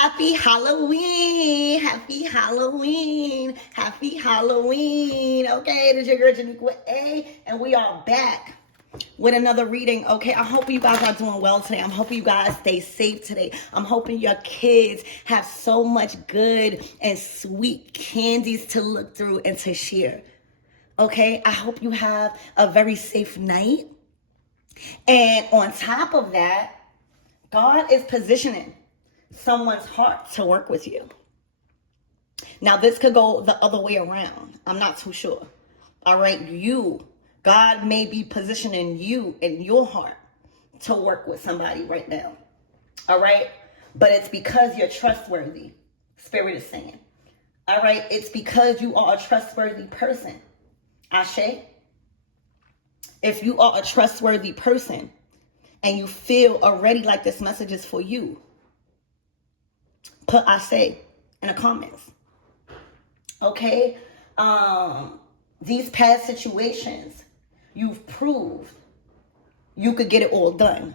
Happy Halloween. Happy Halloween. Happy Halloween. Okay, this is your girl Janiqua A, and we are back with another reading. Okay, I hope you guys are doing well today. I'm hoping you guys stay safe today. I'm hoping your kids have so much good and sweet candies to look through and to share. Okay, I hope you have a very safe night. And on top of that, God is positioning someone's heart to work with you. Now, this could go the other way around. I'm not too sure. All right, God may be positioning you in your heart to work with somebody right now. All right, but it's because you're trustworthy, Spirit is saying. All right, it's because you are a trustworthy person. Ashe. If you are a trustworthy person and you feel already like this message is for you, put I say in the comments. Okay? These past situations, you've proved you could get it all done.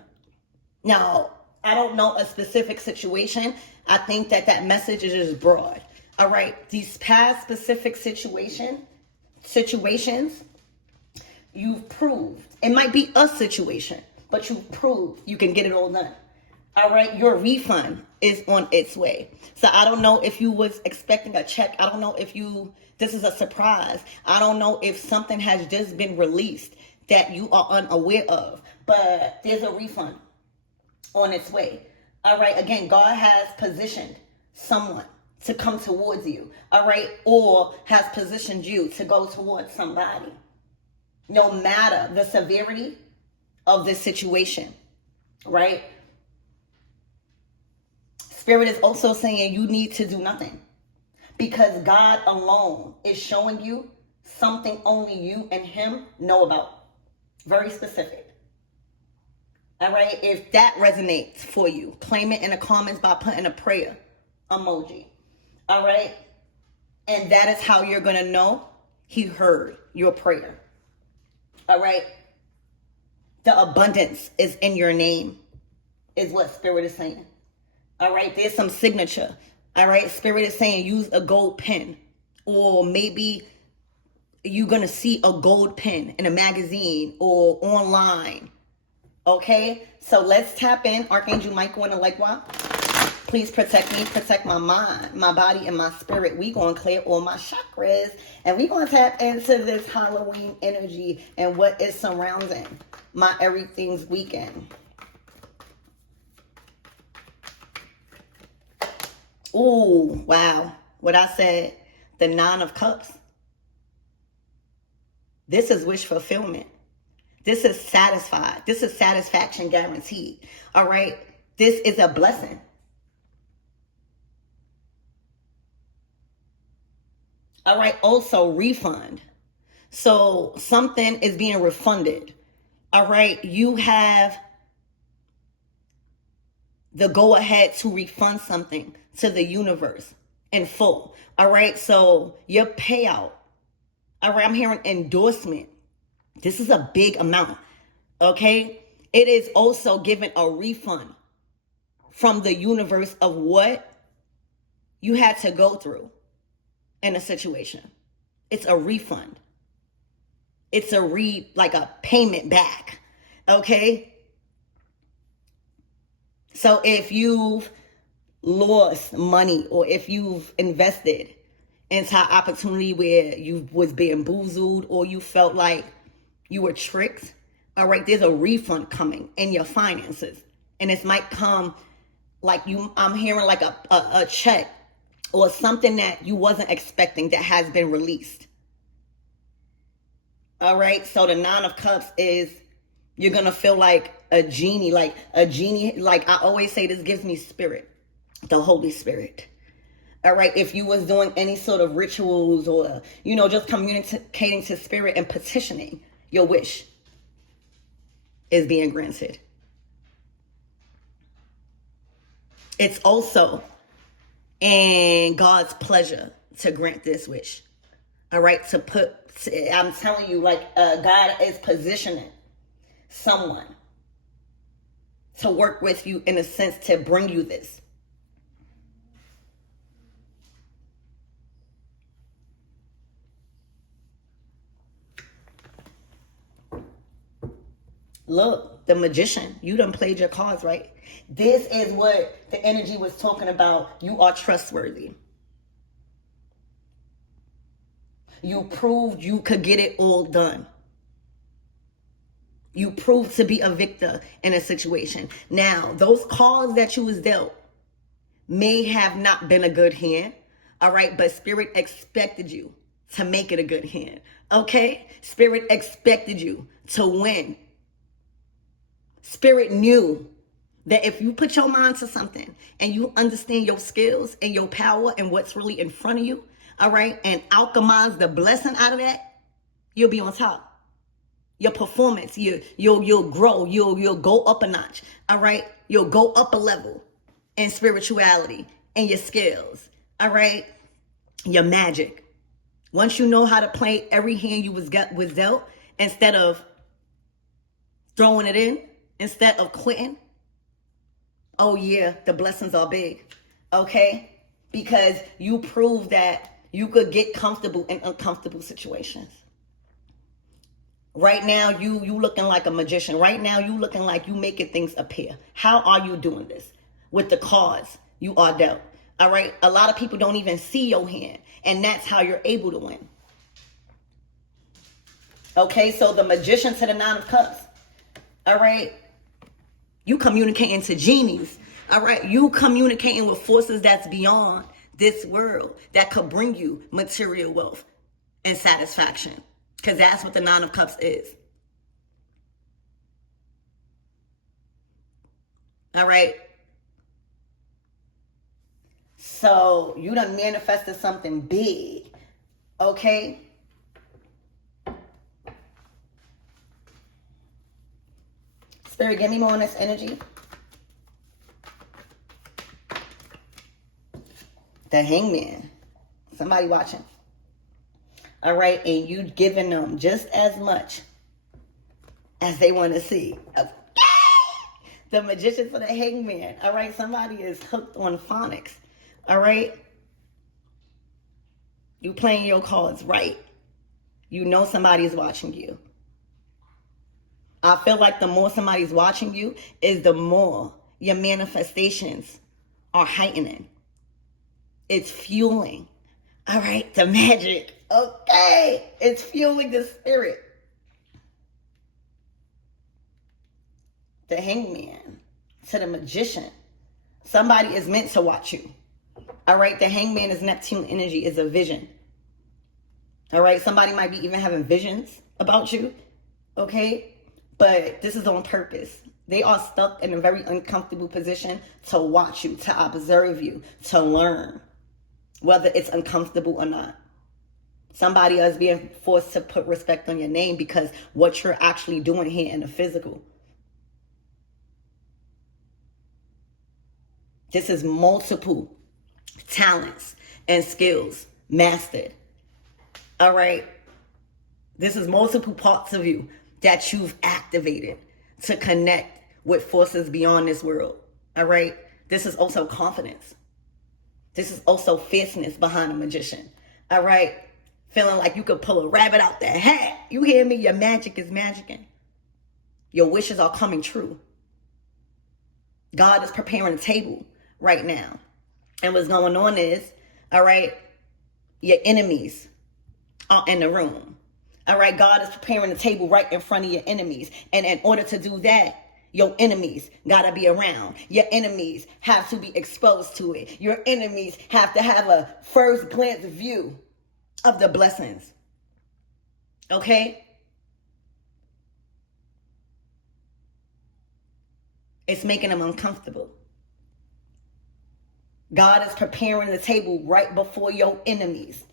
Now, I don't know a specific situation. I think that message is just broad. All right? These past specific situations, you've proved. It might be a situation, but you've proved you can get it all done. All right, your refund is on its way. So I don't know if you was expecting a check. I don't know if this is a surprise. I don't know if something has just been released that you are unaware of, but there's a refund on its way. All right, again, God has positioned someone to come towards you, all right, or has positioned you to go towards somebody. No matter the severity of this situation, right? Spirit is also saying you need to do nothing because God alone is showing you something only you and him know about. Very specific. All right. If that resonates for you, claim it in the comments by putting a prayer emoji. All right. And that is how you're going to know he heard your prayer. All right. The abundance is in your name is what Spirit is saying. All right, there's some signature. All right, Spirit is saying use a gold pen. Or maybe you're going to see a gold pen in a magazine or online. Okay, so let's tap in. Archangel Michael and Elegua. Please protect me, protect my mind, my body, and my spirit. We going to clear all my chakras. And we going to tap into this Halloween energy and what is surrounding my everything's weekend. Ooh, wow. What I said, the 9 of Cups. This is wish fulfillment. This is satisfied. This is satisfaction guaranteed. All right. This is a blessing. All right. Also refund. So something is being refunded. All right. You have the go ahead to refund something to the universe in full. All right. So your payout. All right. I'm hearing endorsement. This is a big amount. Okay. It is also giving a refund from the universe of what you had to go through in a situation. It's a refund. It's like a payment back. Okay. So if you've lost money or if you've invested into an opportunity where you was bamboozled or you felt like you were tricked, all right, there's a refund coming in your finances. And this might come like I'm hearing like a check or something that you wasn't expecting that has been released. All right, so the 9 of Cups is you're going to feel like a genie, like I always say, this gives me spirit, the Holy Spirit. All right. If you was doing any sort of rituals or, just communicating to spirit and petitioning, your wish is being granted. It's also in God's pleasure to grant this wish. All right. I'm telling you, God is positioning someone to work with you in a sense to bring you this. Look, the magician, you done played your cards, right? This is what the energy was talking about. You are trustworthy. You proved you could get it all done. You proved to be a victor in a situation. Now, those cards that you was dealt may have not been a good hand, all right? But Spirit expected you to make it a good hand, okay? Spirit expected you to win. Spirit knew that if you put your mind to something and you understand your skills and your power and what's really in front of you, all right, and alchemize the blessing out of that, you'll be on top. Your performance, you'll grow, you'll go up a notch, all right? You'll go up a level in spirituality and your skills, all right? Your magic. Once you know how to play every hand you was dealt, instead of throwing it in, instead of quitting, oh yeah, the blessings are big, okay? Because you proved that you could get comfortable in uncomfortable situations. Right now, you looking like a magician. Right now, you looking like you making things appear. How are you doing this? With the cards you are dealt. All right? A lot of people don't even see your hand. And that's how you're able to win. Okay, so the magician to the 9 of cups. All right? You communicating to genies. All right? You communicating with forces that's beyond this world that could bring you material wealth and satisfaction. Because that's what the 9 of cups is. All right? So you done manifested something big. Okay? Spirit, give me more on this energy. The Hangman. Somebody watching. All right, and you giving them just as much as they want to see. Okay. The magician for the Hangman. All right, somebody is hooked on phonics. All right, you playing your cards right. You know somebody's watching you. I feel like the more somebody's watching you is the more your manifestations are heightening. It's fueling. All right, the magic. Okay, it's fueling the spirit. The Hangman to the magician. Somebody is meant to watch you. All right, the Hangman is Neptune energy, is a vision. All right, somebody might be even having visions about you. Okay, but this is on purpose. They are stuck in a very uncomfortable position to watch you, to observe you, to learn, whether it's uncomfortable or not. Somebody is being forced to put respect on your name because what you're actually doing here in the physical. This is multiple talents and skills mastered. All right. This is multiple parts of you that you've activated to connect with forces beyond this world. All right. This is also confidence. This is also fierceness behind a magician. All right. Feeling like you could pull a rabbit out the hat. You hear me? Your magic is magicking. Your wishes are coming true. God is preparing a table right now. And what's going on is, all right, your enemies are in the room. All right, God is preparing a table right in front of your enemies. And in order to do that, your enemies got to be around. Your enemies have to be exposed to it. Your enemies have to have a first glance view of the blessings. Okay? It's making them uncomfortable. God is preparing the table right before your enemies.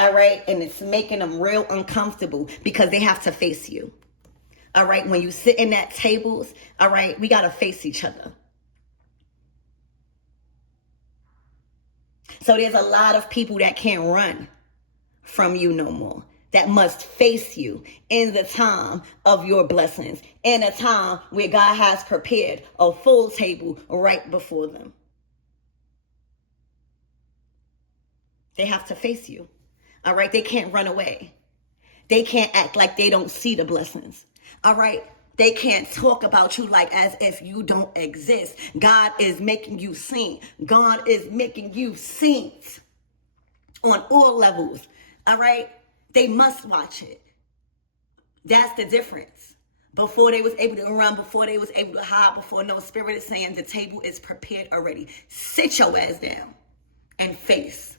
All right? And it's making them real uncomfortable because they have to face you. All right? When you sit in at tables, all right, we got to face each other. So there's a lot of people that can't run from you no more, that must face you in the time of your blessings, in a time where God has prepared a full table right before them. They have to face you. All right? They can't run away. They can't act like they don't see the blessings. All right? They can't talk about you like as if you don't exist. God is making you sing. God is making you sing on all levels. All right? They must watch it. That's the difference. Before they was able to run, before they was able to hide, before no spirit is saying the table is prepared already. Sit your ass down and face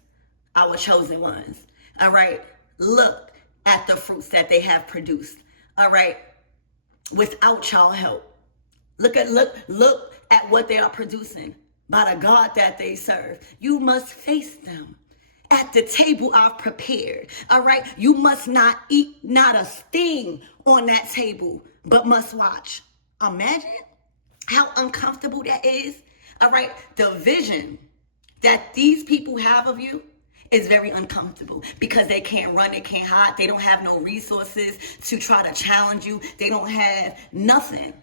our chosen ones. All right? Look at the fruits that they have produced. All right? Without y'all help. Look at what they are producing by the God that they serve. You must face them. At the table I've prepared. All right? You must not eat not a sting on that table, but must watch. Imagine how uncomfortable that is. All right? The vision that these people have of you is very uncomfortable because they can't run, they can't hide, they don't have no resources to try to challenge you. They don't have nothing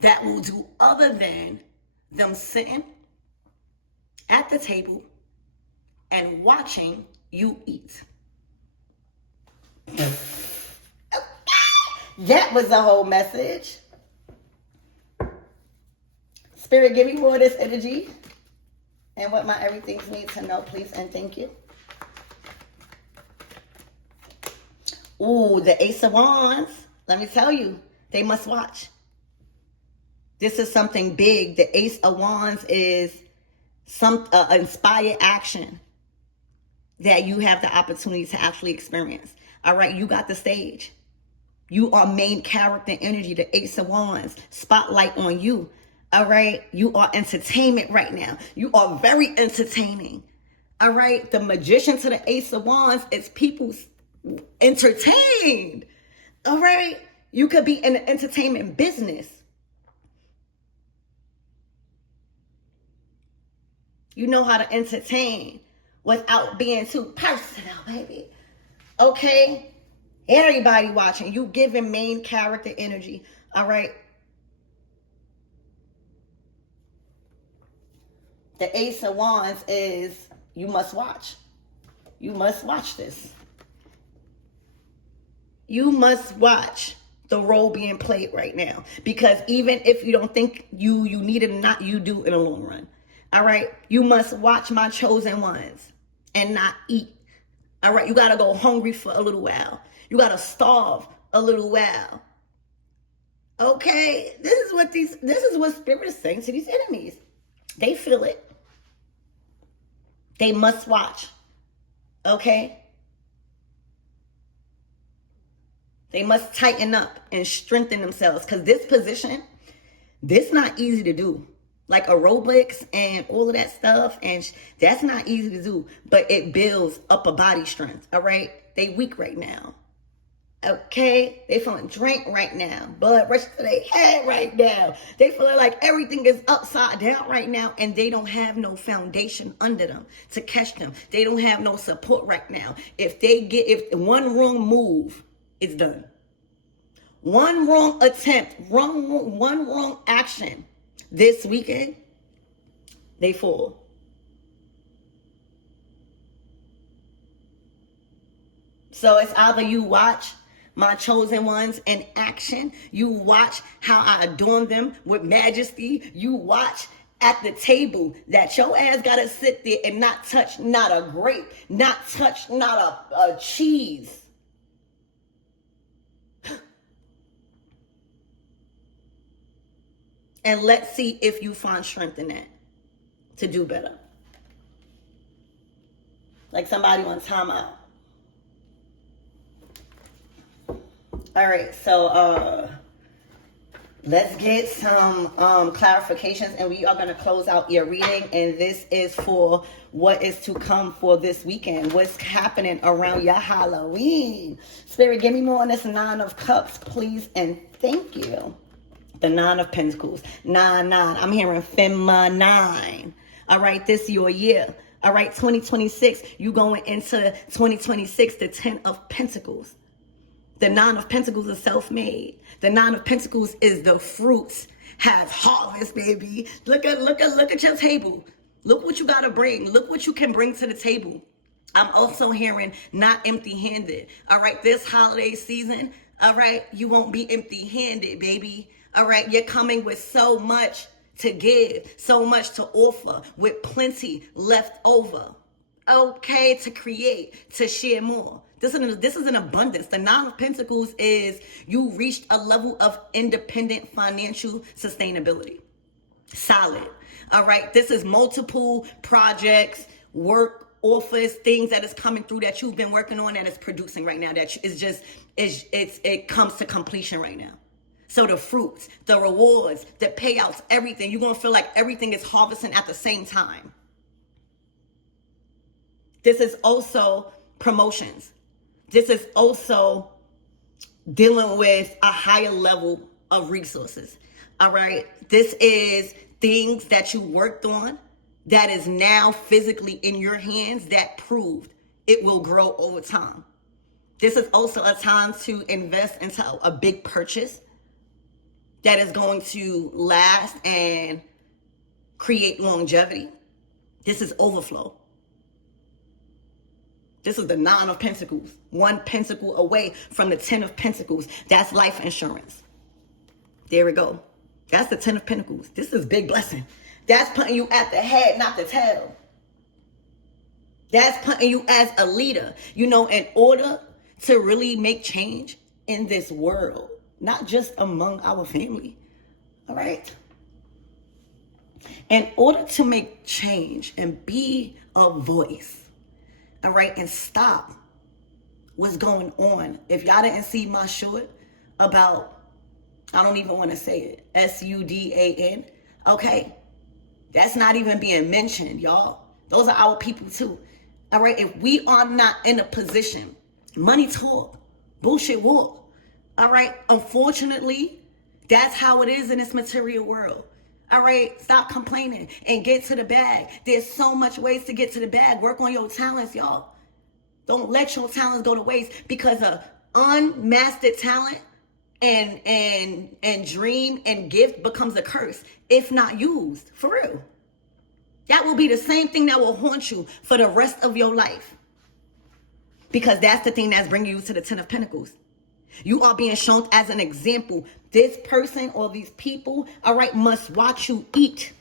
that will do other than them sitting at the table and watching you eat. That was the whole message. Spirit, give me more of this energy and what my everythings need to know, please, and thank you. Ooh, the Ace of Wands. Let me tell you, they must watch. This is something big. The Ace of Wands is some inspired action that you have the opportunity to actually experience. All right, you got the stage. You are main character energy, the Ace of Wands. Spotlight on you. All right, you are entertainment right now. You are very entertaining. All right, the Magician to the Ace of Wands is people entertained. All right, you could be in the entertainment business. You know how to entertain without being too personal, baby. Okay? Everybody watching. You giving main character energy. All right? The Ace of Wands is you must watch. You must watch this. You must watch the role being played right now. Because even if you don't think you need it or not, you do in the long run. All right, you must watch my chosen ones and not eat. All right, you got to go hungry for a little while. You got to starve a little while. Okay, this is what Spirit is saying to these enemies. They feel it. They must watch. Okay? They must tighten up and strengthen themselves because this position, this not easy to do. Like aerobics and all of that stuff, and that's not easy to do, but it builds upper body strength, all right? They weak right now, okay? They feeling drained right now, blood rushing to their head right now. They feeling like everything is upside down right now, and they don't have no foundation under them to catch them. They don't have no support right now. If one wrong move, it's done. One wrong attempt, one wrong action, this weekend, they fall. So it's either you watch my chosen ones in action, you watch how I adorn them with majesty, you watch at the table that your ass gotta sit there and not touch not a grape, not touch not a cheese. And let's see if you find strength in that to do better. Like somebody on timeout. All right, so let's get some clarifications, and we are going to close out your reading. And this is for what is to come for this weekend. What's happening around your Halloween? Spirit, give me more on this Nine of Cups, please, and thank you. The Nine of Pentacles. 9. I'm hearing feminine. All right, this is your year. All right, 2026. You going into 2026, the 10 of Pentacles. The Nine of Pentacles is self-made. The Nine of Pentacles is the fruits have harvest, baby. Look at your table. Look what you gotta bring. Look what you can bring to the table. I'm also hearing not empty-handed. All right, this holiday season, all right, you won't be empty-handed, baby. All right, you're coming with so much to give, so much to offer, with plenty left over. Okay, to create, to share more. This is an abundance. The Nine of Pentacles is you reached a level of independent financial sustainability. Solid. All right. This is multiple projects, work, office, things that is coming through that you've been working on that is producing right now. That is just it comes to completion right now. So the fruits, the rewards, the payouts, everything, you're gonna feel like everything is harvesting at the same time. This is also promotions. This is also dealing with a higher level of resources. All right. This is things that you worked on that is now physically in your hands that proved it will grow over time. This is also a time to invest into a big purchase that is going to last and create longevity. This is overflow. This is the Nine of Pentacles. One pentacle away from the Ten of Pentacles. That's life insurance. There we go. That's the Ten of Pentacles. This is big blessing. That's putting you at the head, not the tail. That's putting you as a leader. You know, in order to really make change in this world, not just among our family. All right? In order to make change and be a voice, all right, and stop what's going on. If y'all didn't see my short about, I don't even want to say it, SUDAN, okay, that's not even being mentioned, y'all. Those are our people too. All right, if we are not in a position, money talk, bullshit walk. All right, unfortunately, that's how it is in this material world. All right, stop complaining and get to the bag. There's so much ways to get to the bag. Work on your talents, y'all. Don't let your talents go to waste, because of unmastered talent and dream and gift becomes a curse if not used. For real. That will be the same thing that will haunt you for the rest of your life, because that's the thing that's bringing you to the Ten of Pentacles. You are being shown as an example. This person or these people, all right, must watch you eat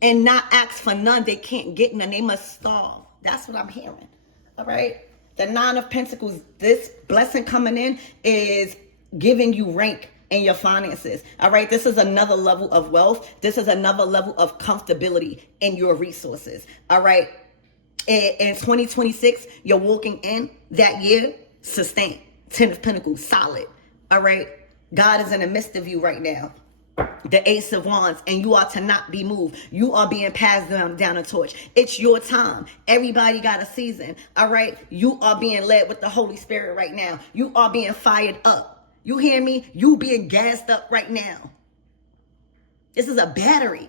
and not ask for none. They can't get none. They must starve. That's what I'm hearing. All right. The Nine of Pentacles, this blessing coming in is giving you rank in your finances. All right. This is another level of wealth. This is another level of comfortability in your resources. All right. In 2026, you're walking in that year sustained. Ten of Pentacles, solid. All right. God is in the midst of you right now. The Ace of Wands, and you are to not be moved. You are being passed down a torch. It's your time. Everybody got a season. All right. You are being led with the Holy Spirit right now. You are being fired up. You hear me? You being gassed up right now. This is a battery.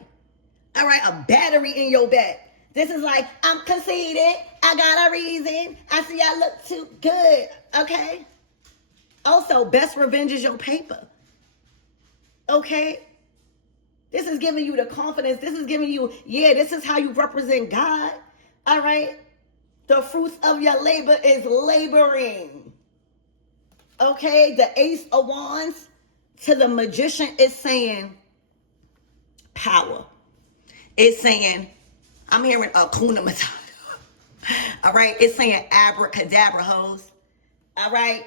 All right. A battery in your back. This is like, I'm conceited. I got a reason. I see I look too good. Okay. Also, best revenge is your paper. Okay? This is giving you the confidence. This is giving you, yeah, this is how you represent God. All right? The fruits of your labor is laboring. Okay? The Ace of Wands to the Magician is saying power. It's saying, I'm hearing Hakuna Matata. All right? It's saying abracadabra, hoes. All right?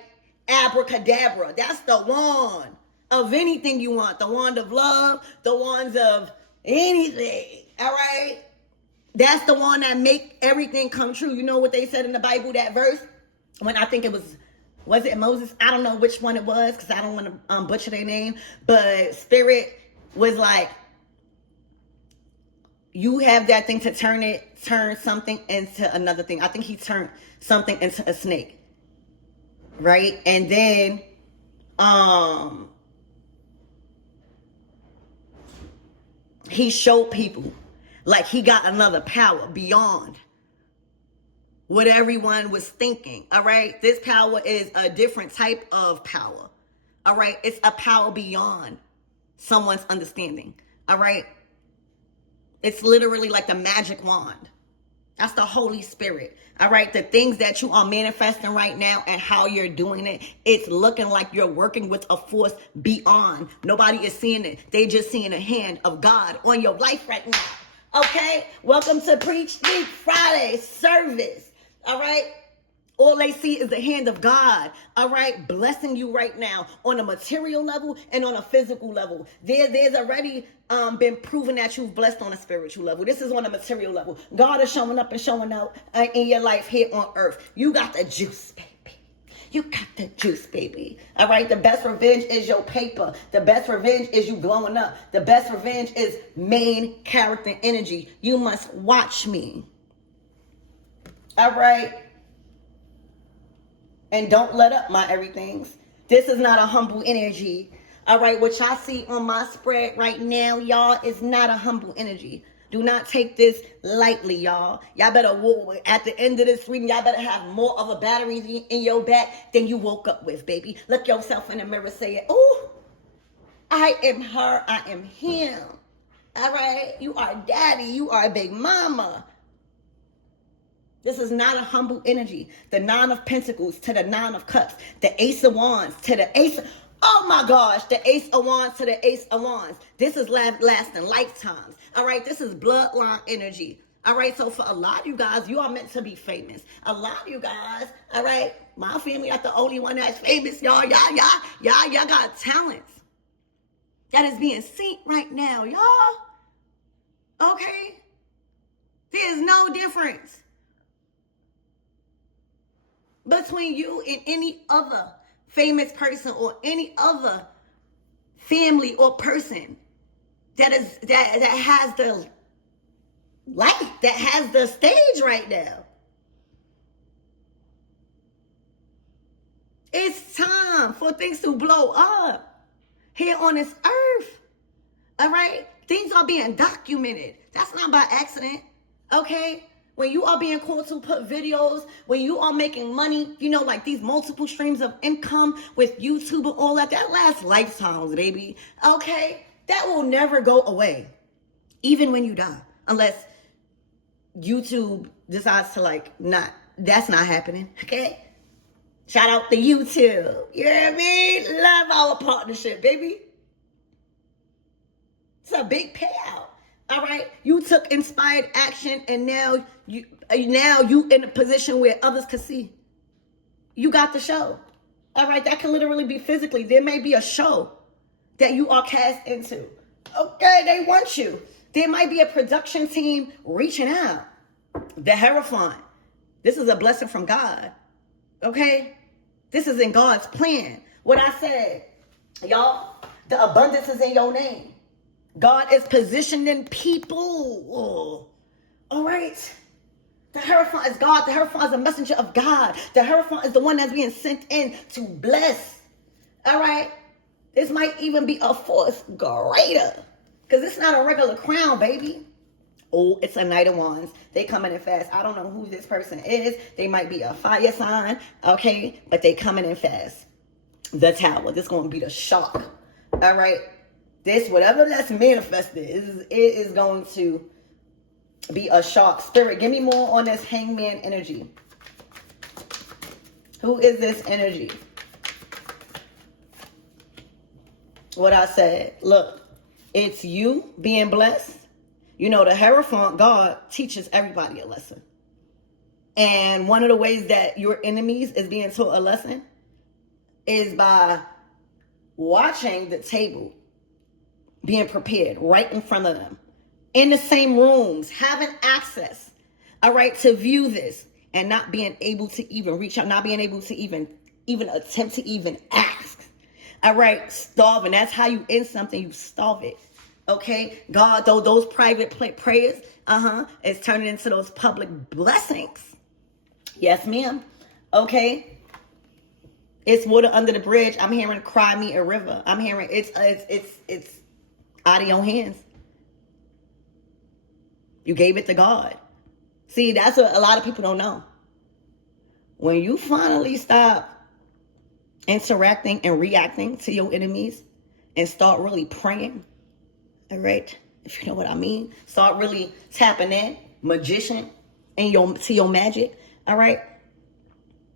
Abracadabra. That's the wand of anything you want. The wand of love. The wands of anything. All right? That's the one that make everything come true. You know what they said in the Bible, that verse? When I think it was it Moses? I don't know which one it was, because I don't want to butcher their name. But Spirit was like, you have that thing to turn something into another thing. I think he turned something into a snake. Right? And then he showed people like he got another power beyond what everyone was thinking. All right? This power is a different type of power. All right? It's a power beyond someone's understanding. All right? It's literally like the magic wand. That's the Holy Spirit. All right. The things that you are manifesting right now and how you're doing it, it's looking like you're working with a force beyond. Nobody is seeing it. They just seeing the hand of God on your life right now. Okay. Welcome to Preach Deep Friday service. All right. All they see is the hand of God, all right, blessing you right now on a material level and on a physical level. There's already been proven that you've blessed on a spiritual level. This is on a material level. God is showing up and showing out in your life here on earth. You got the juice, baby. You got the juice, baby. All right, the best revenge is your paper. The best revenge is you blowing up. The best revenge is main character energy. You must watch me. All right. And don't let up, my everythings. This is not a humble energy. All right, what y'all see on my spread right now, y'all, is not a humble energy. Do not take this lightly, y'all. Y'all better, at the end of this reading, y'all better have more of a battery in your back than you woke up with, baby. Look yourself in the mirror saying, oh, I am her, I am him. All right, you are daddy, you are big mama. This is not a humble energy. The 9 of Pentacles to the 9 of Cups. The Ace of Wands to the Ace of... Oh my gosh. The Ace of Wands to the Ace of Wands. This is lasting lifetimes. All right. This is bloodline energy. All right. So for a lot of you guys, you are meant to be famous. A lot of you guys. All right. My family not the only one that's famous. Y'all got talents that is being seen right now. Y'all. Okay. There's no difference between you and any other famous person or any other family or person that has the light, that has the stage right now. It's time for things to blow up here on this earth. All right? Things are being documented. That's not by accident. Okay? When you are being called to put videos, when you are making money, you know, like these multiple streams of income with YouTube and all that lasts lifetimes, baby. Okay? That will never go away, even when you die, unless YouTube decides to that's not happening, okay? Shout out to YouTube. You know what I mean? Love our partnership, baby. It's a big payout. All right, you took inspired action, and now you in a position where others can see. You got the show. All right, that can literally be physically. There may be a show that you are cast into. Okay, they want you. There might be a production team reaching out. The Hierophant. This is a blessing from God. Okay, this is in God's plan. What I said, y'all, the abundance is in your name. God is positioning people. All right. The Hierophant is God. The Hierophant is a messenger of God. The Hierophant is the one that's being sent in to bless. All right. This might even be a force greater, because it's not a regular crown, baby. Oh, it's a Knight of Wands. They coming in fast. I don't know who this person is. They might be a fire sign. Okay. But they coming in fast. The Tower. This is going to be the shock. All right. This, whatever that's manifested, it is going to be a shock. Spirit, give me more on this Hangman energy. Who is this energy? What I said. Look, it's you being blessed. You know, the Hierophant, God, teaches everybody a lesson. And one of the ways that your enemies is being taught a lesson is by watching the table being prepared right in front of them, in the same rooms, having access, all right, to view this, and not being able to even reach out, not being able to even attempt to even ask. All right, starving. That's how you end something. You starve it. Okay, God, though those private prayers, is turning into those public blessings. Yes, ma'am. Okay. It's water under the bridge. I'm hearing cry me a river. I'm hearing it's out of your hands. You gave it to God. See, that's what a lot of people don't know. When you finally stop interacting and reacting to your enemies and start really praying, all right, if you know what I mean, start really tapping in, magician, and your magic, all right,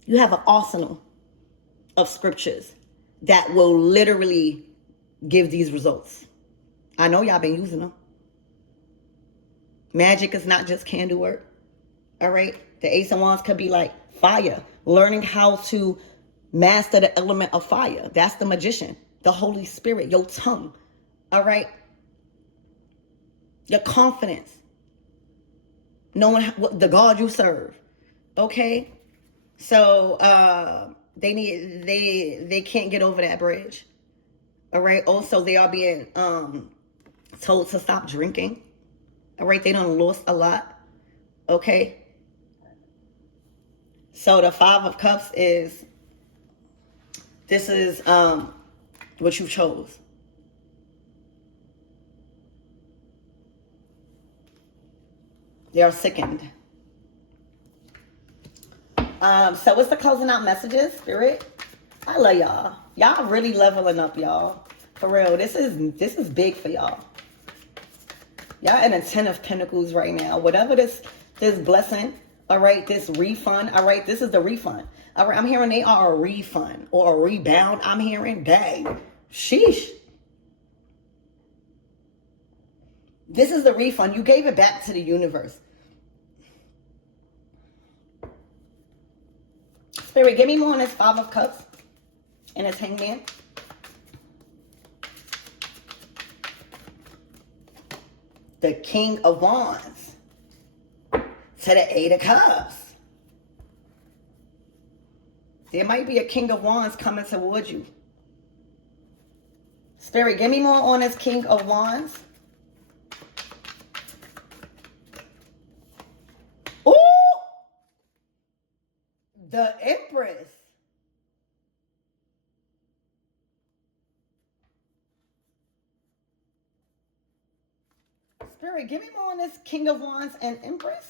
you have an arsenal of scriptures that will literally give these results. I know y'all been using them. Magic is not just candle work. All right. The Ace of Wands could be like fire. Learning how to master the element of fire. That's the magician. The Holy Spirit. Your tongue. All right. Your confidence. Knowing what the God you serve. Okay. So they can't get over that bridge. All right. Also, they are being told to stop drinking. All right. They done lost a lot. Okay. So the Five of Cups is, this is what you chose. They are sickened. So it's the closing out messages, Spirit. I love y'all. Y'all really leveling up, y'all. For real. This is big for y'all. Y'all in a 10 of Pentacles right now. Whatever this blessing, all right, this refund, all right, this is the refund. All right, I'm hearing they are a refund or a rebound. I'm hearing, dang, sheesh. This is the refund. You gave it back to the universe. Spirit, give me more on this Five of Cups and this Hangman. The King of Wands to the Eight of Cups. There might be a King of Wands coming towards you. Spirit, give me more on this King of Wands. Ooh! The Empress. Spirit, give me more on this King of Wands and Empress.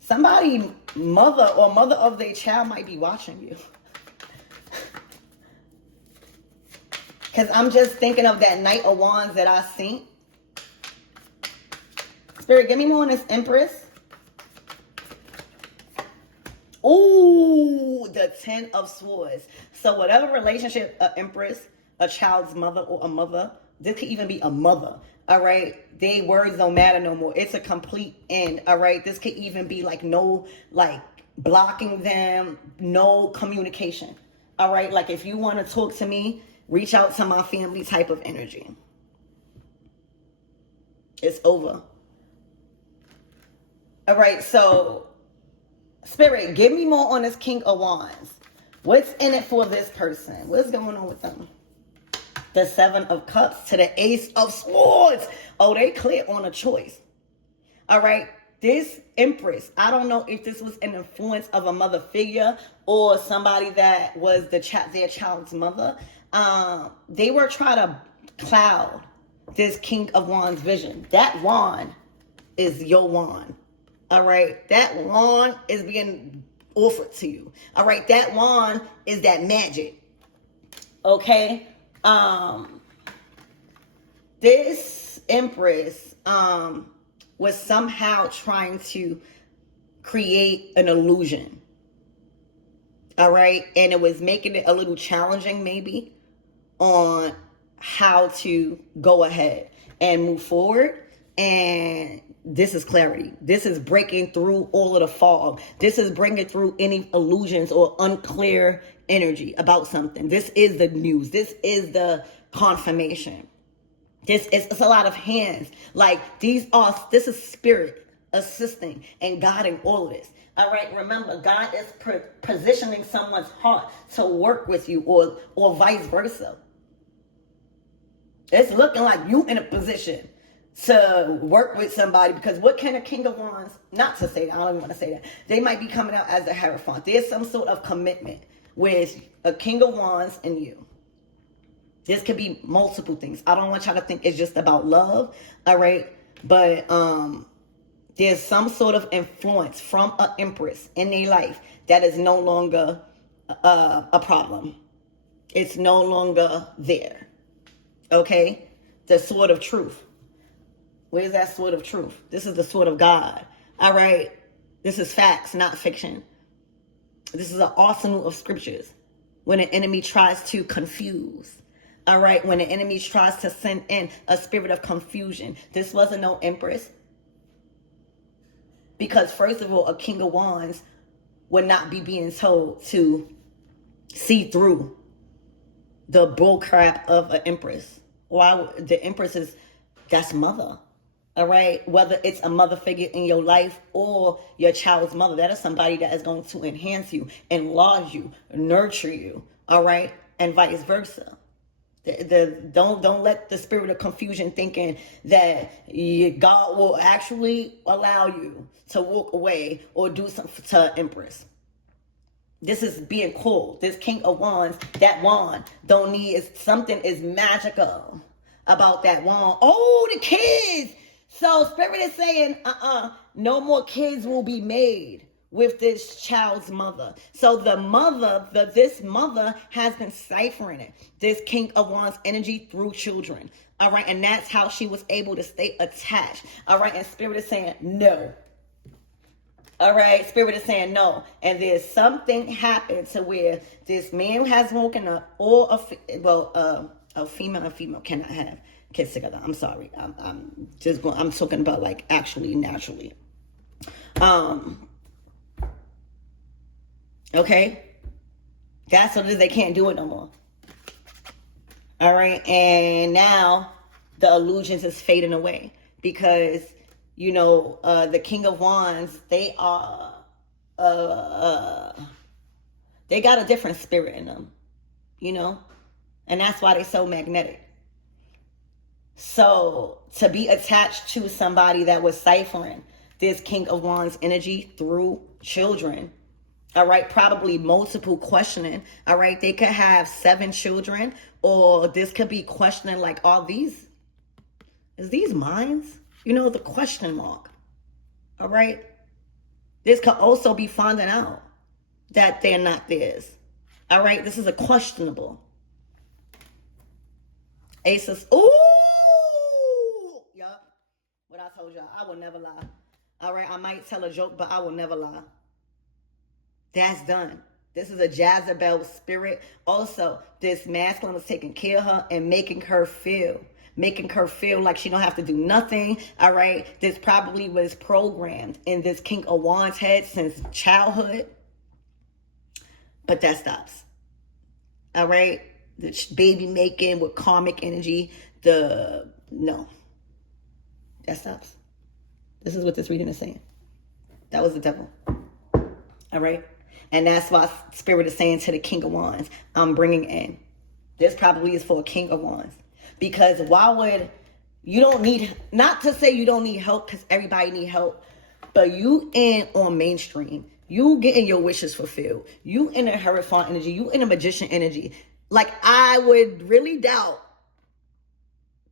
Somebody, mother or mother of their child might be watching you. Because I'm just thinking of that Knight of Wands that I seen. Spirit, give me more on this Empress. Ooh, the 10 of Swords. So whatever relationship, an Empress, a child's mother or a mother, this could even be a mother, all right? They words don't matter no more. It's a complete end, all right? This could even be like no, like blocking them, no communication, all right? Like if you want to talk to me, reach out to my family type of energy. It's over. All right, so Spirit, give me more on this King of Wands. What's in it for this person? What's going on with them? The Seven of Cups to the Ace of Swords. Oh, they clear on a choice. All right. This Empress, I don't know if this was an influence of a mother figure or somebody that was their child's mother. They were trying to cloud this King of Wands vision. That wand is your wand. All right. That wand is being offered to you. All right. That wand is that magic. Okay. This Empress was somehow trying to create an illusion. All right. And it was making it a little challenging maybe on how to go ahead and move forward. And this is clarity. This is breaking through all of the fog. This is bringing through any illusions or unclear energy about something. This is the news. This is the confirmation. It's a lot of hands. Like this is spirit assisting and guiding all of this. All right. Remember, God is positioning someone's heart to work with you or vice versa. It's looking like you in a position to work with somebody, because what can a King of Wands, not to say that, I don't even want to say that, they might be coming out as a Hierophant. There's some sort of commitment with a King of Wands and you. This could be multiple things. I don't want y'all to think it's just about love, all right? But there's some sort of influence from an Empress in their life that is no longer a problem. It's no longer there, okay? The sword of truth. Where's that sword of truth? This is the sword of God. All right. This is facts, not fiction. This is an arsenal of scriptures. When an enemy tries to confuse. All right. When the enemy tries to send in a spirit of confusion. This wasn't no empress. Because first of all, a king of wands would not be being told to see through the bull crap of an empress. Why? The empress is, that's mother. All right. Whether it's a mother figure in your life or your child's mother, that is somebody that is going to enhance you, enlarge you, nurture you. All right. And vice versa. Don't let the spirit of confusion thinking that God will actually allow you to walk away or do something to empress. This is being called. This king of wands, that wand don't need, something is magical about that wand. Oh, the kids. So spirit is saying, no more kids will be made with this child's mother. So this mother has been ciphering it. This king of wands energy through children. All right. And that's how she was able to stay attached. All right. And spirit is saying no. All right, spirit is saying no. And there's something happened to where this man has woken up, or a female and female cannot have kids together. I'm sorry. I'm talking about like actually naturally. Okay. That's what it is. They can't do it no more. All right. And now the illusions is fading away because the king of wands, they are, they got a different spirit in them, and that's why they're so magnetic. So to be attached to somebody that was ciphering this king of wands energy through children, all right, probably multiple questioning, all right, they could have 7 children, or this could be questioning like, is these mines? The question mark. All right. This could also be finding out that they're not theirs. All right. This is a questionable. Aces. Ooh. Yup. What I told y'all. I will never lie. All right. I might tell a joke, but I will never lie. That's done. This is a Jezebel spirit. Also, this masculine is taking care of her and making her feel like she don't have to do nothing. All right. This probably was programmed in this king of wands head since childhood. But that stops. All right. The baby making with karmic energy. No. That stops. This is what this reading is saying. That was the devil. All right. And that's why spirit is saying to the king of wands, I'm bringing in. This probably is for a king of wands. Because you don't need, not to say you don't need help, because everybody need help, but you in on mainstream, you getting your wishes fulfilled, you in a Hierophant energy, you in a magician energy. Like, I would really doubt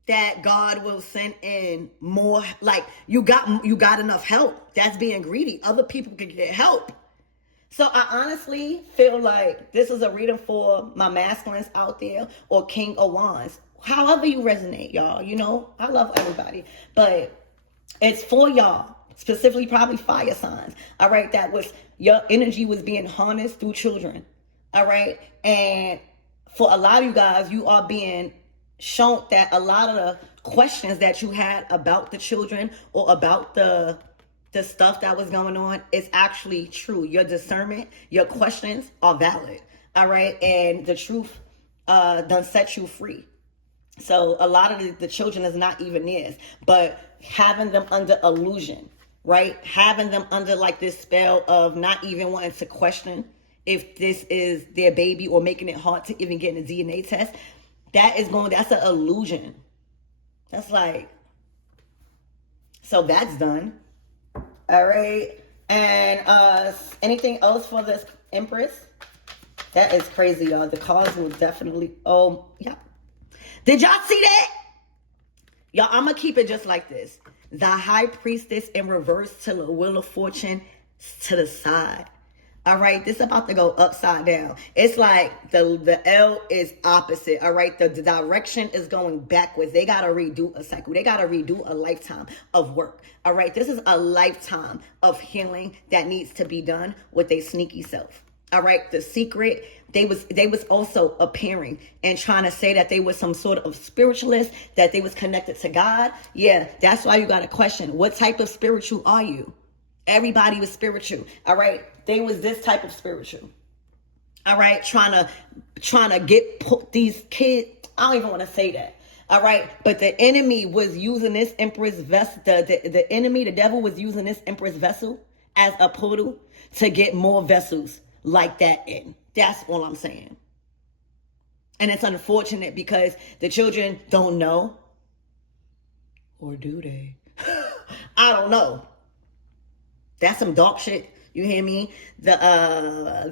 that God will send in more, like, you got enough help. That's being greedy. Other people could get help. So I honestly feel like this is a reading for my masculines out there, or king of wands. However you resonate, y'all. I love everybody. But it's for y'all. Specifically, probably fire signs. All right. That was, your energy was being harnessed through children. All right. And for a lot of you guys, you are being shown that a lot of the questions that you had about the children or about the stuff that was going on is actually true. Your discernment, your questions are valid. All right. And the truth done set you free. So a lot of the children is not even theirs, but having them under illusion, right? Having them under like this spell of not even wanting to question if this is their baby, or making it hard to even get a DNA test. That's an illusion. That's like, so that's done. All right. And anything else for this Empress? That is crazy, y'all. The cards will definitely, yeah. Did y'all see that? Y'all, I'm going to keep it just like this. The High Priestess in reverse to the Wheel of Fortune to the side. All right, this is about to go upside down. It's like the L is opposite. All right, the direction is going backwards. They got to redo a cycle. They got to redo a lifetime of work. All right, this is a lifetime of healing that needs to be done with a sneaky self. All right, the secret, they was also appearing and trying to say that they was some sort of spiritualist, that they was connected to God. Yeah, that's why you got to question, what type of spiritual are you? Everybody was spiritual. All right, they was this type of spiritual. All right, trying to get these kids. I don't even want to say that. All right, but the enemy was using this empress vessel. The enemy, the devil, was using this empress vessel as a portal to get more vessels like that in. That's all I'm saying. And it's unfortunate because the children don't know. Or do they? I don't know. That's some dark shit. You hear me? The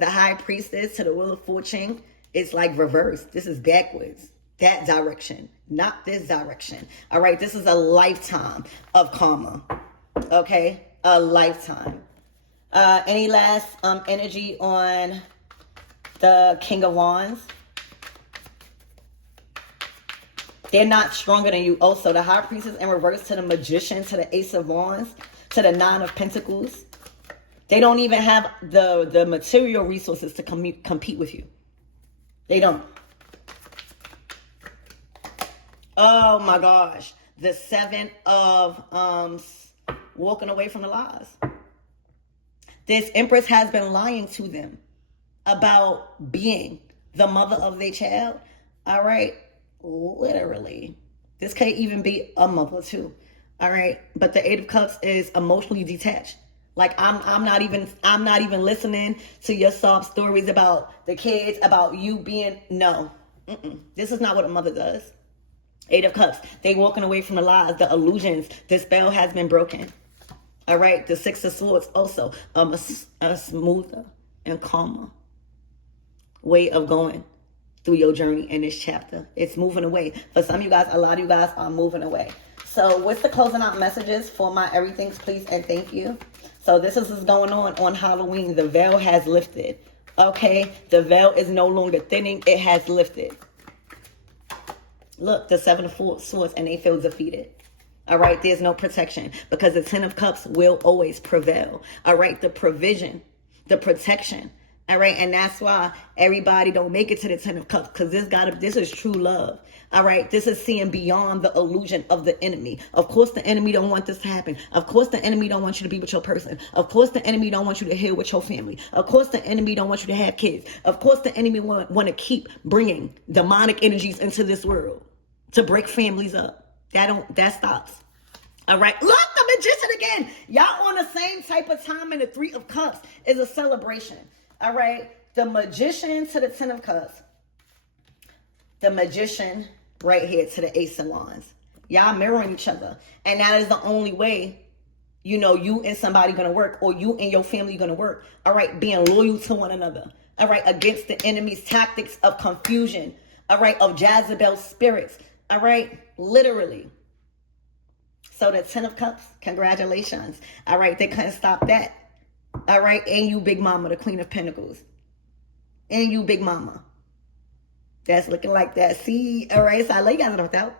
high priestess to the wheel of fortune is like reversed. This is backwards. That direction, not this direction. All right, this is a lifetime of karma. Okay, a lifetime. Any last energy on the King of Wands? They're not stronger than you. Also, the High Priestess in reverse to the Magician, to the Ace of Wands, to the Nine of Pentacles. They don't even have the material resources to compete with you. They don't. Oh my gosh. The Seven of walking away from the lies. This Empress has been lying to them about being the mother of their child. All right. Literally. This can't even be a mother too. All right. But the Eight of Cups is emotionally detached. Like I'm not even listening to your sob stories about the kids, about you being, no. This is not what a mother does. Eight of Cups. They walking away from the lies, the illusions. The spell has been broken. All right. The Six of Swords also a smoother and calmer way of going through your journey in this chapter. It's moving away. For some of you guys, a lot of you guys are moving away. So what's the closing out messages for my everything's please and thank you? So this is what's going on Halloween. The veil has lifted. Okay. The veil is no longer thinning. It has lifted. Look, the Seven of Swords, and they feel defeated. All right, there's no protection because the Ten of Cups will always prevail. All right, the provision, the protection. All right, and that's why everybody don't make it to the Ten of Cups, because this is true love. All right, this is seeing beyond the illusion of the enemy. Of course, the enemy don't want this to happen. Of course, the enemy don't want you to be with your person. Of course, the enemy don't want you to heal with your family. Of course, the enemy don't want you to have kids. Of course, the enemy want to keep bringing demonic energies into this world to break families up. That stops. All right, look, the Magician again. Y'all on the same type of time, and the Three of Cups is a celebration. All right, the Magician to the Ten of Cups. The Magician right here to the Ace of Wands. Y'all mirroring each other. And that is the only way, you and somebody going to work, or you and your family going to work. All right, being loyal to one another. All right, against the enemy's tactics of confusion. All right, of Jezebel's spirits. All right, literally. So the Ten of Cups, congratulations. All right, they couldn't stop that. All right, and you, Big Mama, the Queen of Pentacles. And you, Big Mama. That's looking like that. See, all right, so I lay you guys out.